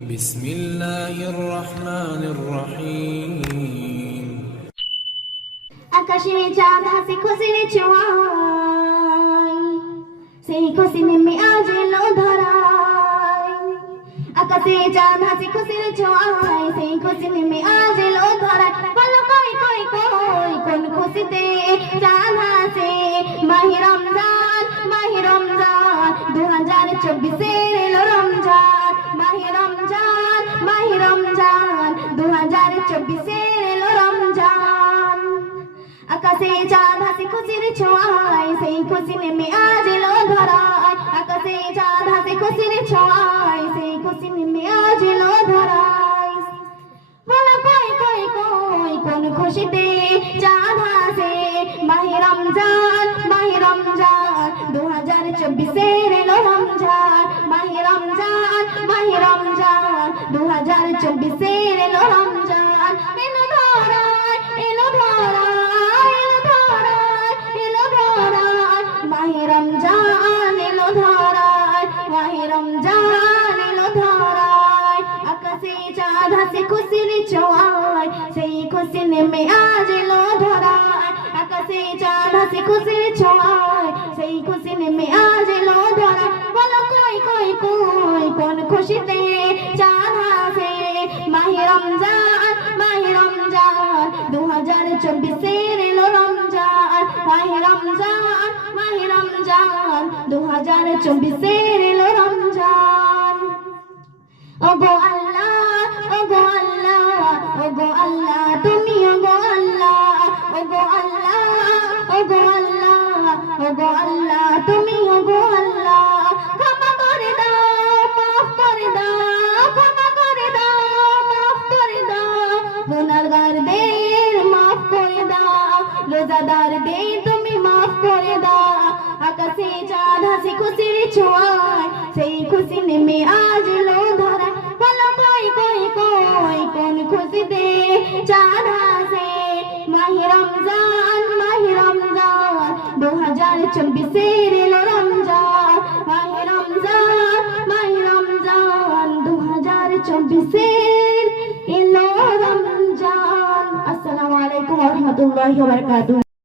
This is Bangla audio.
বিসমিল্লাহির রহমানির রহিম। আকাশে চাঁদ হাসি খুশির ছোঁয়ায়, সেই খুশি নেমে আজ এলো ধরায়। আকাশে চাঁদ হাসি খুশির ছোঁয়ায়, সেই খুশি নেমে আজ এলো ধরায়। বলো কই কই কই কোন খুশিতে চাঁদ হাসে? মাহে রমজান, মাহে রমজান 2024 এলো রমজান। মাহে রমজান, মাহে রমজান 2024 এলো রমজান। আকাশে চাঁদ হাসি খুশির ছোঁয়ায়, সেই খুশি নেমে আজ এলো ধরায়। আকাশে চাঁদ হাসি খুশির ছোঁয়ায়, সেই খুশি নেমে আজ এলো ধরায়। বলো কই কই কই কোন খুশিতে চাঁদ হাসে? মাহে রমজান, মাহে রমজান 2024 এলো রমজান। মাহে রমজান, মাহে রমজান 2024 এলো রমজান। এলো ধরায়, এলো ধরায়, এলো ধরায়, এলো ধরায়। মাহে রমজান এলো ধরায়, মাহে রমজান এলো ধরায়। আকাশে চাঁদ হাসি খুশির ছোঁয়ায়, সেই খুশি নেমে আজ এলো ধরায়। আকাশে চাঁদ হাসি খুশির ছোঁয়ায়, সেই খুশি নেমে আজ এলো ধরায়। বলো কই কই কই কোন খুশিতে চাঁদ হাসে? মাহে রমজান, মাহে রমজান 2024 এলো রমজান। মাহে রমজান, মাহে রমজান 2024 এলো রমজান। ওগো আল্লাহ, ওগো আল্লাহ, ওগো আল্লাহ তুমি ওগো আল্লাহ। ওগো আল্লাহ, ওগো আল্লাহ, ওগো আল্লাহ তুমি ওগো আল্লাহ। ক্ষমা করে দাও, মাফ করে দাও, ক্ষমা করে দাও, মাফ করে দাও। গুনাহগারদের মাফ করে দাও, রোজাদারদের তুমি মাফ করে দাও। আকাশে চাঁদ হাসি খুশির ছোঁয়ায়, সেই খুশি নেমে আজ এলো ধরায়। বলো কই কই কই কোন খুশিতে চাঁদ হাসে? মাহে রমজান, মাহে রমজান 2024 এলো রমজান। মাহে রমজান, মাহে রমজান 2024 এলো রমজান। আসসালামু আলাইকুম ওয়া রাহমাতুল্লাহি ওয়া বারাকাতুহু।